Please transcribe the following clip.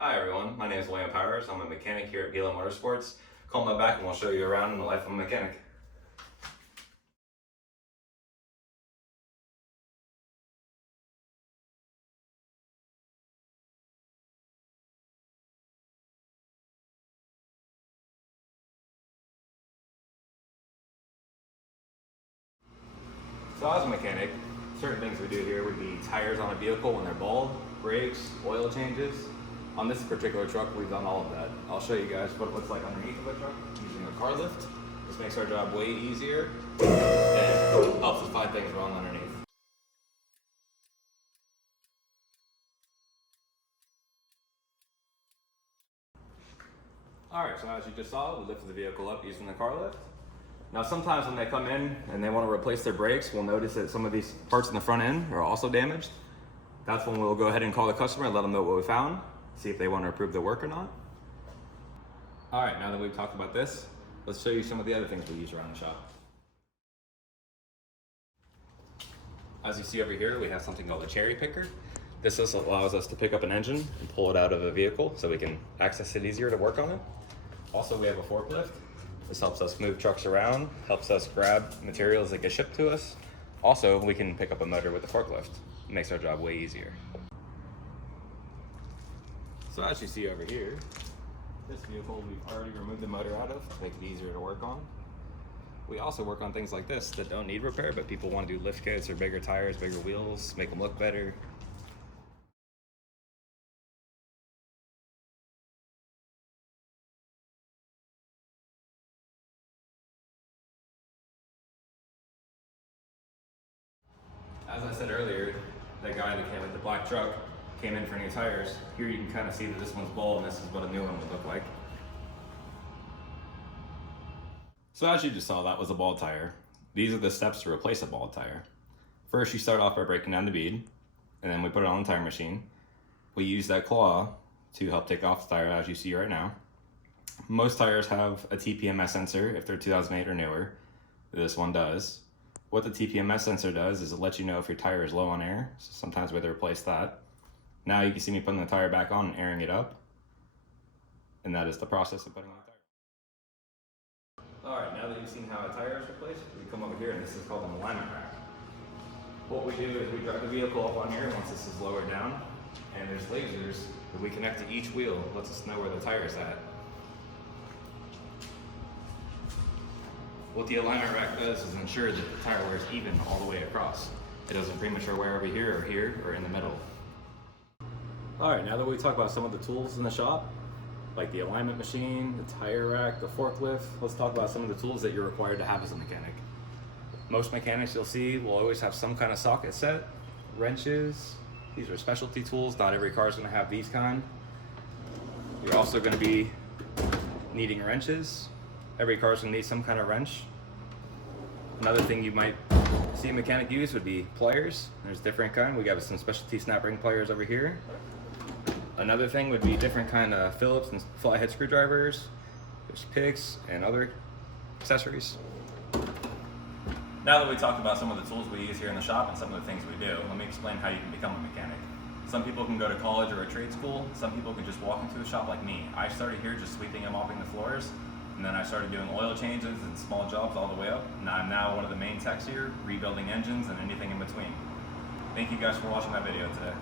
Hi everyone, my name is William Powers. I'm a mechanic here at Pela Motorsports. Call me back and we'll show you around in the life of a mechanic. So as a mechanic, certain things we do here would be tires on a vehicle when they're bald, brakes, oil changes. On this particular truck, we've done all of that. I'll show you guys what it looks like underneath of a truck using a car lift. This makes our job way easier and helps us find things wrong underneath. Alright, so as you just saw, we lifted the vehicle up using the car lift. Now sometimes when they come in and they want to replace their brakes, we'll notice that some of these parts in the front end are also damaged. That's when we'll go ahead and call the customer and let them know what we found, see if they want to approve the work or not. Alright, now that we've talked about this, let's show you some of the other things we use around the shop. As you see over here, we have something called a cherry picker. This just allows us to pick up an engine and pull it out of a vehicle so we can access it easier to work on it. Also, we have a forklift. This helps us move trucks around, helps us grab materials that get shipped to us. Also, we can pick up a motor with the forklift. It makes our job way easier. So as you see over here, this vehicle we've already removed the motor out of to make it easier to work on. We also work on things like this that don't need repair, but people want to do lift kits or bigger tires, bigger wheels, make them look better. As I said earlier, that guy that came with the black truck came in for new tires. Here you can kind of see that this one's bald and this is what a new one would look like. So as you just saw, that was a bald tire. These are the steps to replace a bald tire. First, you start off by breaking down the bead, and then we put it on the tire machine. We use that claw to help take off the tire, as you see right now. Most tires have a TPMS sensor if they're 2008 or newer. This one does. What the TPMS sensor does is it lets you know if your tire is low on air, so sometimes we have to replace that. Now you can see me putting the tire back on and airing it up, and that is the process of putting on the tire. Alright, now that you've seen how a tire is replaced, we come over here and this is called an alignment rack. What we do is we drive the vehicle up on here once this is lowered down, and there's lasers that we connect to each wheel, lets us know where the tire is at. What the alignment rack does is ensure that the tire wears even all the way across. It doesn't premature wear over here, or in the middle. Alright, now that we talk about some of the tools in the shop, like the alignment machine, the tire rack, the forklift, let's talk about some of the tools that you're required to have as a mechanic. Most mechanics you'll see will always have some kind of socket set, wrenches. These are specialty tools, not every car is going to have these kind. You're also going to be needing wrenches. Every car is going to need some kind of wrench. Another thing you might see a mechanic use would be pliers. There's different kind. We got some specialty snap ring pliers over here. Another thing would be different kind of Phillips and flathead screwdrivers. There's picks and other accessories. Now that we talked about some of the tools we use here in the shop and some of the things we do, let me explain how you can become a mechanic. Some people can go to college or a trade school. Some people can just walk into a shop like me. I started here just sweeping and mopping the floors. And then I started doing oil changes and small jobs all the way up. And I'm now one of the main techs here, rebuilding engines and anything in between. Thank you guys for watching my video today.